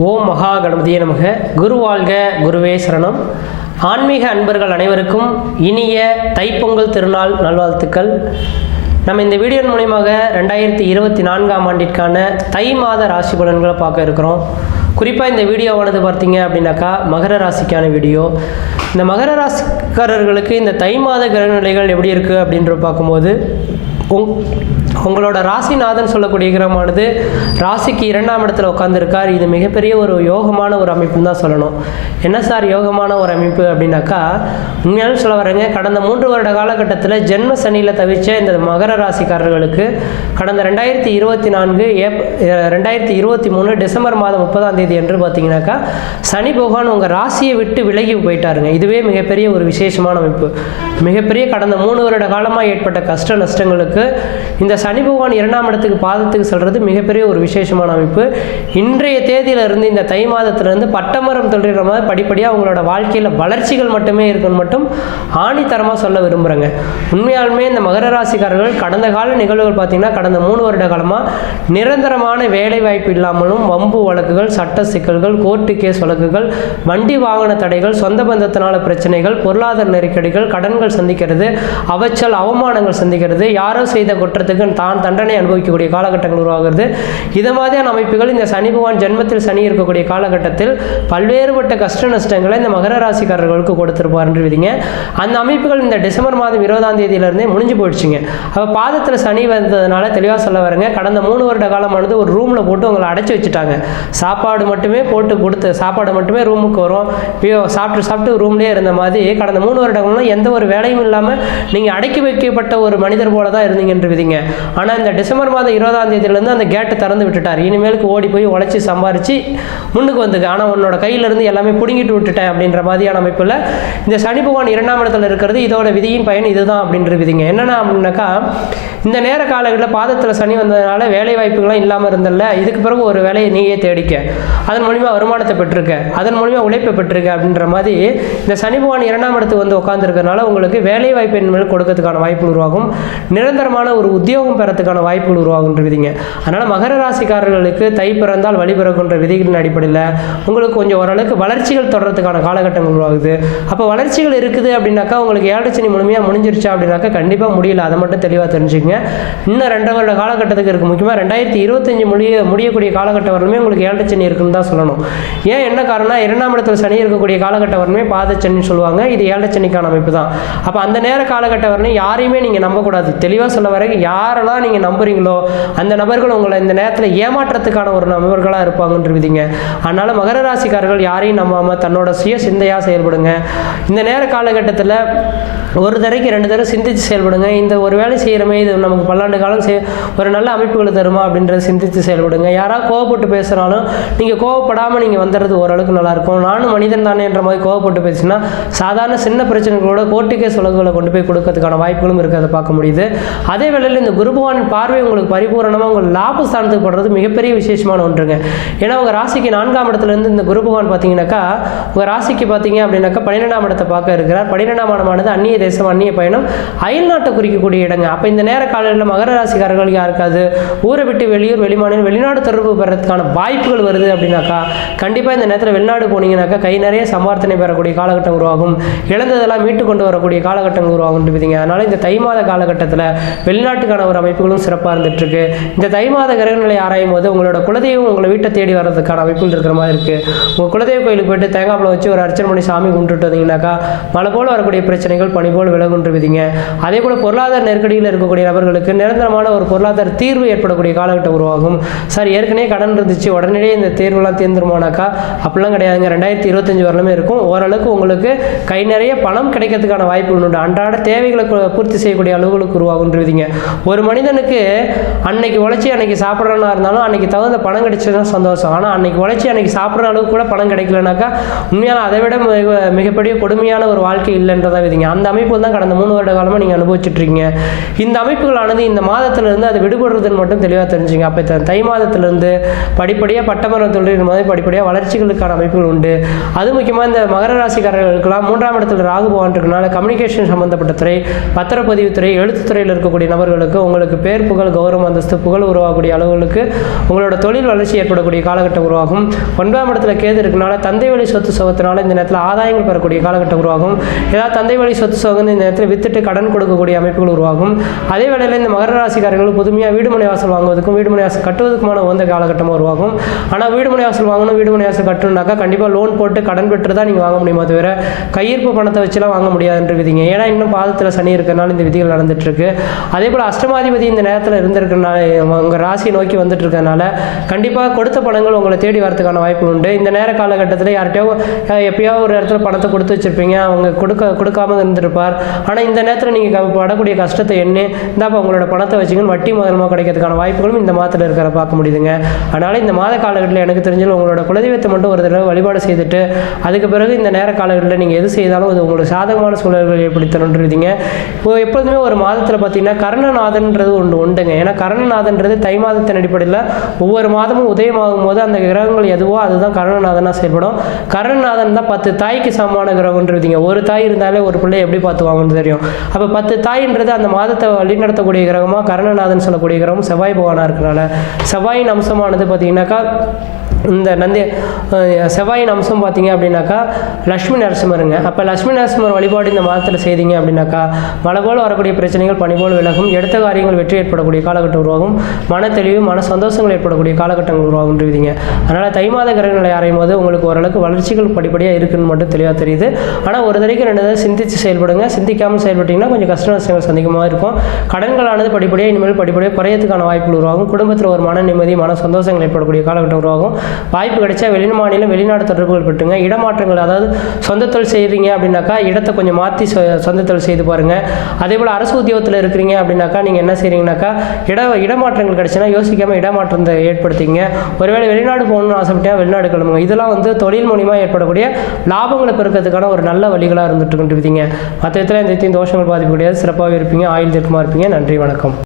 ஓம் மகா கணபதிய நமக. குரு வாழ்க குருவே சரணம். ஆன்மீக அன்பர்கள் அனைவருக்கும் இனிய தைப்பொங்கல் திருநாள் நல்வாழ்த்துக்கள். நம்ம இந்த வீடியோ மூலியமாக ரெண்டாயிரத்தி இருபத்தி நான்காம் ஆண்டிற்கான தை மாத ராசி பலன்களை பார்க்க இருக்கிறோம். குறிப்பாக இந்த வீடியோவானது பார்த்தீங்க அப்படின்னாக்கா மகர ராசிக்கான வீடியோ. இந்த மகர ராசிக்காரர்களுக்கு இந்த தை மாத கிரகநிலைகள் எப்படி இருக்குது அப்படின்ற பார்க்கும்போது உங்களோட ராசிநாதன் சொல்லக்கூடிய கிரகமானது ராசிக்கு இரண்டாம் இடத்துல உட்காந்துருக்கார் இது மிகப்பெரிய ஒரு யோகமான ஒரு அமைப்புன்னு தான் சொல்லணும். என்ன சார் யோகமான ஒரு அமைப்பு அப்படின்னாக்கா உண்மையாலும் சொல்ல வரேங்க கடந்த மூன்று வருட காலகட்டத்தில் ஜென்ம சனியில் தவிச்ச இந்த மகர ராசிக்காரர்களுக்கு கடந்த ரெண்டாயிரத்தி இருபத்தி நான்கு ஏப் ரெண்டாயிரத்தி இருபத்தி மூணு டிசம்பர் மாதம் முப்பதாம் தேதி என்று பார்த்தீங்கன்னாக்கா சனி பகவான் உங்கள் ராசியை விட்டு விலகி போயிட்டாருங்க. இதுவே மிகப்பெரிய ஒரு விசேஷமான அமைப்பு. மிகப்பெரிய கடந்த மூணு வருட காலமாக ஏற்பட்ட கஷ்ட நஷ்டங்களுக்கு இந்த சனி பகவான் இரண்டாம் இடத்துக்கு பாதத்துக்கு செல்கிறது மிகப்பெரிய ஒரு விசேஷமான அமைப்பு. இன்றைய தேதியிலிருந்து இந்த தை மாதத்திலிருந்து பட்டமரம் தொழிற மாதிரி படிப்படியாக உங்களோட வாழ்க்கையில் வளர்ச்சிகள் மட்டுமே இருக்குன்னு மட்டும் ஆணித்தரமாக சொல்ல விரும்புகிறேங்க உண்மையாலுமே இந்த மகர ராசிக்காரர்கள் கடந்த கால நிகழ்வுகள் பார்த்திங்கன்னா கடந்த மூணு வருட காலமாக நிரந்தரமான வேலை வாய்ப்பு இல்லாமலும் வம்பு வழக்குகள் சட்ட சிக்கல்கள் கோர்ட்டு கேஸ் வழக்குகள் வண்டி வாகன தடைகள் சொந்த பந்தத்தினால பிரச்சனைகள் பொருளாதார நெருக்கடிகள் கடன்கள் சந்திக்கிறது அவச்சல் அவமானங்கள் சந்திக்கிறது யாரோ செய்த குற்றத்துக்கு தான் தண்டனை அனுபவிக்கக்கூடிய காலகட்டங்கள் உருவாகிறது. இது மாதிரியான அமைப்புகள் இந்த சனி பகவான் ஜென்மத்தில் சனி இருக்கக்கூடிய காலகட்டத்தில் பல்வேறுபட்ட கஷ்ட நஷ்டங்களை இந்த மகர ராசிக்காரர்களுக்கு கொடுத்துருப்பாருன்றீங்க அந்த அமைப்புகள் இந்த டிசம்பர் மாதம் இருபதாம் தேதியிலிருந்தே முடிஞ்சு போயிடுச்சுங்க. அப்போ பாதத்தில் சனி வந்ததுனால தெளிவாக சொல்ல வரேங்க. கடந்த மூணு வருட காலமானது ஒரு ரூமில் போட்டு உங்களை அடைச்சி வச்சுட்டாங்க. சாப்பாடு மட்டுமே போட்டு கொடுத்து சாப்பாடு மட்டுமே ரூமுக்கு வரும். சாப்பிட்டு சாப்பிட்டு ரூம்லேயே இருந்த மாதிரி கடந்த மூணு வருடங்களும் எந்த ஒரு வேலையும் இல்லாமல் நீங்கள் அடக்கி வைக்கப்பட்ட ஒரு மனிதர் போல தான் இருந்தீங்கன்றவிதிங்க ஆனால் இந்த டிசம்பர் மாதம் இருபதாம் தேதியிலேருந்து அந்த கேட்டை திறந்து விட்டுட்டார். இனிமேலுக்கு ஓடி போய் உழைச்சி சம்பாரித்து முன்னுக்கு வந்துக்கு. ஆனால் உன்னோட கையிலேருந்து எல்லாமே பிடுங்கிட்டு விட்டுட்டேன் அப்படின்ற மாதிரியான அமைப்பில் இந்த சனி பகவான் இரண்டாம் இடத்துல இருக்கிறது இதோட விதியின் பயன் இதுதான் அப்படின்ற விதிங்க. என்னென்ன அப்படின்னாக்கா இந்த நேர காலங்களில் பாதத்தில் சனி வந்ததுனால வேலை வாய்ப்புகள்லாம் இல்லாமல் இருந்தல்ல. இதுக்கு பிறகு ஒரு வேலையை நீயே தேடிக்க. அதன் மூலிமா வருமானத்தை பெற்றிருக்க. அதன் மூலிமா உழைப்பை பெற்றிருக்க அப்படின்ற மாதிரி இந்த சனி பகவான் இரண்டாம் இடத்துக்கு வந்து உட்காந்துருக்கனால உங்களுக்கு வேலை வாய்ப்பு மேல் கொடுக்கறதுக்கான வாய்ப்பு உருவாகும். நிரந்தரமான ஒரு உத்தியோகம் பெறத்துக்கான வாய்ப்புகள் உருவாகுன்ற விதிங்க அதனால் மகர ராசிக்காரர்களுக்கு தை பிறந்தால் வழி பிறக்குன்ற விதிகளின் அடிப்படையில் உங்களுக்கு கொஞ்சம் ஓரளவுக்கு வளர்ச்சிகள் தொடர்றதுக்கான காலகட்டங்கள் உருவாகுது. அப்போ வளர்ச்சிகள் இருக்குது அப்படின்னாக்கா உங்களுக்கு ஏழச்சனி முழுமையாக முடிஞ்சிருச்சா அப்படின்னாக்கா கண்டிப்பாக முடியல. அதை மட்டும் தெளிவாக தெரிஞ்சுக்கங்க. இன்னும் ரெண்டு வருட காலகட்டத்துக்கு இருக்குது முக்கியமாக ரெண்டாயிரத்தி இருபத்தஞ்சு முடிய முடியக்கூடிய காலகட்டம் வரலுமே உங்களுக்கு ஏழச்சனி இருக்குன்னு தான் சொல்லணும். ஏன் என்ன காரணம் இரண்டாம் இடத்துல சனி இருக்கக்கூடிய காலகட்டம் வரலுமே பாதச்சனின்னு சொல்லுவாங்க. இது ஏழச்சனிக்கான அமைப்பு தான். அப்போ அந்த நேர காலகட்டம் வரலையும் யாரையுமே நீங்கள் நம்பக்கூடாது. தெளிவாக சொல்ல வரைக்கும் யாரெல்லாம் நீங்கள் நம்புறீங்களோ அந்த நபர்கள் உங்களை இந்த நேரத்தில் ஏமாற்றத்துக்கான ஒரு நபர்களாக இருப்பாங்கன்ற விதிங்க அதனால் மகர ராசிக்காரர்கள் யாரையும் நம்பாமல் தன்னோட சுய சிந்தையாக செயல்படுங்க. இந்த நேர காலகட்டத்தில் ஒரு தடவைக்கு ரெண்டு தடவை சிந்தித்து செயல்படுங்க. இந்த ஒரு வேலை செய்கிறமே இது நமக்கு பல்லாண்டு காலம் செய் ஒரு நல்ல அமைப்புகளை தருமா அப்படின்றத சிந்தித்து செயல்படுங்க. யாராவது கோவப்பட்டு பேசுனாலும் நீங்கள் கோவப்படாமல் நீங்கள் வந்துடுறது ஓரளவுக்கு நல்லாயிருக்கும். நானும் மனிதன் தானே என்ற மாதிரி கோவப்பட்டு பேசினா சாதாரண சின்ன பிரச்சனைகளோட கோர்ட்டுக்கே சொலகுகளை கொண்டு போய் கொடுக்கறதுக்கான வாய்ப்புகளும் இருக்கிறத பார்க்க முடியுது. அதே வேளையில் இந்த குரு பகவானின் பார்வை உங்களுக்கு பரிபூரணமாக உங்கள் லாபஸ்தானத்துக்கு படுறது மிகப்பெரிய விசேஷமான ஒன்றுங்க. ஏன்னா உங்கள் ராசிக்கு நான்காம் இடத்துலேருந்து இந்த குரு பகவான் பார்த்தீங்கன்னாக்கா உங்கள் ராசிக்கு பார்த்தீங்க அப்படின்னாக்கா பன்னிரெண்டாம் இடத்தை பார்க்க இருக்கிறார். பன்னிரெண்டாம் இடமானது அந்நிய தேசம் அந்நிய பயணம். அயல்நாட்டை குறிக்கக்கூடிய இடங்க. அப்போ இந்த நேர காலையில் மகர ராசிக்காரர்கள் யாருக்காது ஊரை விட்டு வெளியூர் வெளிமாநிலம் வெளிநாடு தொடர்பு பெறதுக்கான வாய்ப்புகள் வருது அப்படின்னாக்கா கண்டிப்பாக இந்த நேரத்தில் வெளிநாடு போனீங்கன்னாக்கா கை நிறைய சம்பார்த்தனை பெறக்கூடிய காலகட்டம் உருவாகும். இழந்ததெல்லாம் மீட்டு கொண்டு வரக்கூடிய காலகட்டங்கள் உருவாகும் அதனால் இந்த தை மாத காலகட்டத்தில் வெளிநாட்டுக்கான ஒரு அமைப்புகளும் சிறப்பாக இருந்துட்டு இருக்கு இந்த தை மாத கிரகநிலை ஆராயும் போது உங்களோட குலதெய்வம் உங்களை வீட்டை தேடி வர்றதுக்கான அமைப்புகள் இருக்கிற மாதிரி இருக்கு. உங்கள் குலதெய்வ கோயிலுக்கு போயிட்டு தேங்காய் பழம் வச்சு ஒரு அர்ச்சனை பண்ணி சாமி கும்பிட்டுட்டு வந்தீங்கன்னாக்கா மழை போல் வரக்கூடிய பிரச்சனைகள் பனி போல் விலகுன்று விதிங்க அதே போல் பொருளாதார நெருக்கடியில் இருக்கக்கூடிய நபர்களுக்கு நிரந்தரமான ஒரு பொருளாதார தீர்வு ஏற்படக்கூடிய காலகட்டம் உருவாகும். சார் ஏற்கனவே கடன் இருந்துச்சு. உடனடியே இந்த தேர்வுலாம் தேர்ந்துருமானாக்கா அப்படிலாம் கிடையாதுங்க. ரெண்டாயிரத்தி இருபத்தஞ்சு வரலுமே இருக்கும். ஓரளவுக்கு உங்களுக்கு கை நிறைய பணம் கிடைக்கிறதுக்கான வாய்ப்புகள் உண்டு. அன்றாட தேவைகளை பூர்த்தி செய்யக்கூடிய அளவுகளுக்கு உருவாகுன்றீங்க ஒரு மனிதனுக்கு அன்னைக்கு உழைச்சி அன்னைக்கு சாப்பிட்றனா இருந்தாலும் அன்னைக்கு தகுந்த பணம் கிடைச்சதுதான் சந்தோஷம். ஆனால் அன்னைக்கு உழைச்சி அன்னைக்கு சாப்பிட்ற அளவுக்கு கூட பணம் கிடைக்கலனாக்கா உண்மையான அதை விட மிக மிகப்பெரிய கொடுமையான ஒரு வாழ்க்கை இல்லைன்றதா விதிங்க. அந்த அமைப்பு தான் கடந்த மூணு வருட காலமாக நீங்கள் அனுபவிச்சுட்ருக்கீங்க. இந்த அமைப்புகளானது இந்த மாதத்திலிருந்து அது விடுபடுறதுன்னு மட்டும் தெளிவாக தெரிஞ்சுங்க. அப்போ தை மாதத்திலிருந்து படிப்படியாக பட்டமரம் தொழில் மாதிரி படிப்படியாக வளர்ச்சிகளுக்கான அமைப்புகள் உண்டு. அது முக்கியமாக இந்த மகர ராசிக்காரர்களுக்கெல்லாம் மூன்றாம் இடத்துல ராகு பகவான் இருக்கனால கம்யூனிகேஷன் சம்மந்தப்பட்ட துறை பத்திரப்பதிவுத்துறை எழுத்துத்துறையில் இருக்கக்கூடிய நபர்களுக்கு உங்களுக்கு பேர் புகழ் கௌரவம் அந்தஸ்து புகழ் உருவாகக்கூடிய அளவுகளுக்கு உங்களோட தொழில் வளர்ச்சி ஏற்படக்கூடிய காலகட்டம் உருவாகும். ஒன்பதாம் இடத்துல கேது இருக்கனால தந்தை வழி சொத்து சுகத்தினால இந்த நேரத்தில் ஆதாயங்கள் பெறக்கூடிய காலகட்டம் உருவாகும். ஏதாவது தந்தை வழி சொத்து சுகம் இந்த நேரத்தில் வித்துட்டு கடன் கொடுக்கக்கூடிய அமைப்புகள் உருவாகும். அதே வேளையில் இந்த மகர ராசிக்காரர்கள் புதுமையாக வீடுமனை வாசல் வாங்குவதற்கும் வீடுமனை வாசல் கட்டுவதற்குமான உகந்த காலகட்டமாக உருவாகும். ஆனால் வீடுமனை வாசல் வாங்கணும் வீடுமனை வாசல் கட்டணும்னாக்கா கண்டிப்பாக லோன் போட்டு கடன் பெற்று தான் நீங்கள் வாங்க முடியுமா தவிர கையிருப்பு பணத்தை வச்சுலாம் வாங்க முடியாதுன்ற விதிங்க. ஏன்னா இன்னும் பாதத்தில் சனி இருக்கிறனால இந்த விதிகள் நடந்துட்டு இருக்கு. அதே போல் அஷ்டமாதிபதி இந்த நேரத்தில் இருந்திருக்கனால உங்கள் ராசியை நோக்கி வந்துட்டு இருக்கனால கண்டிப்பாக கொடுத்த பணங்கள் உங்களை தேடி வரதுக்கான வாய்ப்பு உண்டு. இந்த நேர காலகட்டத்தில் யார்கிட்டயோ அஹ், எப்பயோ ஒரு இடத்துல பணத்தை கொடுத்து வச்சுருப்பீங்க. அவங்க கொடுக்க கொடுக்காம இருந்திருப்பார். ஆனால் இந்த நேரத்தில் நீங்கள் படக்கூடிய கஷ்டத்தை என்ன இந்தாப்பா உங்களோட பணத்தை வச்சுங்கன்னு வட்டி முதலமாக கிடைக்கிறதுக்கான வாய்ப்புகளும் இந்த மாதத்தில் இருக்கிற பார்க்க முடியுதுங்க. அதனால் இந்த மாத காலகட்டத்தில் எனக்கு தெரிஞ்சது உங்களோட குலதெய்வத்தை மட்டும் ஒரு தடவை வழிபாடு செய்துட்டு அதுக்கு பிறகு இந்த நேர காலகட்டத்தில் நீங்கள் எது செய்தாலும் அது உங்களுக்கு சாதகமான சூழல்கள் ஏற்படுத்தணுன்றீங்க இப்போ எப்போதுமே ஒரு மாதத்தில் பார்த்தீங்கன்னா கரணன்றது ஒன்று உண்டுங்க. ஏன்னா கரணநாதன்றது தை மாதத்தின் அடிப்படையில் ஒவ்வொரு மாதமும் உதயமாகும் போது அந்த கிரகங்கள் எதுவோ அதுதான் கரணநாதனாக செயல்படும். கரணநாதன் தான் பத்து தாய்க்கு சமமான கிரகம்ன்றதுங்க ஒரு தாய் இருந்தாலே ஒரு பிள்ளை எப்படி பார்த்துவாங்கன்னு தெரியும். அப்போ பத்து தாயின்றது அந்த மாதத்தை வழிநடத்தக்கூடிய கிரகமாக கரணநாதன் சொல்லக்கூடிய கிரகம் செவ்வாய் பகவானாக இருக்கனால செவ்வாயின் அம்சமானது பார்த்தீங்கன்னாக்கா இந்த நந்தி செவ்வாயின் அம்சம் பார்த்தீங்க அப்படின்னாக்கா லக்ஷ்மி நரசிம்மருங்க. அப்போ லக்ஷ்மி நரசிம்மர் வழிபாடு இந்த மாதத்தில் செய்தீங்க அப்படின்னாக்கா மழை போல் வரக்கூடிய பிரச்சனைகள் பணிபோல் விலகும் எடுத்த காரியங்கள் வெற்றி ஏற்படக்கூடிய காலகட்டம் உருவாகும் மன தெளிவு மன சந்தோஷங்கள் ஏற்படக்கூடிய காலகட்டங்கள் உருவாகுன்றீங்க அதனால் தை மாத கிரகங்களை அறையும் போது உங்களுக்கு ஓரளவுக்கு வளர்ச்சிகள் படிப்படியாக இருக்குன்னு மட்டும் தெளிவாக தெரியுது. ஆனால் ஒரு தடவைக்கு ரெண்டு தடவை சிந்தித்து செயல்படுங்க. சிந்திக்காமல் செயல்பட்டீங்கன்னா கொஞ்சம் கஷ்ட நஷ்டங்கள் சந்திக்கமாக இருக்கும். கடன்களானது படிப்படியாக இனிமேல் படிப்படியாக குறையத்துக்கான வாய்ப்புகள் உருவாகும். குடும்பத்தில் ஒரு மன நிம்மதி மன சந்தோஷங்கள் ஏற்படக்கூடிய காலகட்டம் உருவாகும். வாய்ப்பு கிடைச்சா வெளி மாநிலம் வெளிநாடு தொடர்புகள் பெற்றுங்க. இடமாற்றங்கள் அதாவது சொந்த தொழில் செய்கிறீங்க அப்படின்னாக்கா இடத்தை கொஞ்சம் மாற்றி சொந்த தொழில் செய்து பாருங்கள் அதே போல் அரசு உத்தியோகத்தில் இருக்கிறீங்க அப்படின்னாக்கா நீங்கள் என்ன செய்கிறீங்கனாக்கா இட இடமாற்றங்கள் கிடைச்சுன்னா யோசிக்காமல் இடமாற்றத்தை ஏற்படுத்திங்க. ஒருவேளை வெளிநாடு போகணும்னு ஆசைப்பட்டா வெளிநாடு கிளம்புங்க. இதெல்லாம் வந்து தொழில் மூலிமா ஏற்படக்கூடிய லாபங்களை பெருக்கிறதுக்கான ஒரு நல்ல வழிகளாக இருந்துட்டு கொண்டிருப்பீங்க மற்ற இடத்துல இந்த தோஷங்கள் பாதிப்பு கிடையாது. சிறப்பாக இருப்பீங்க. ஆயுள் தீர்க்கமாக இருப்பீங்க. நன்றி வணக்கம்.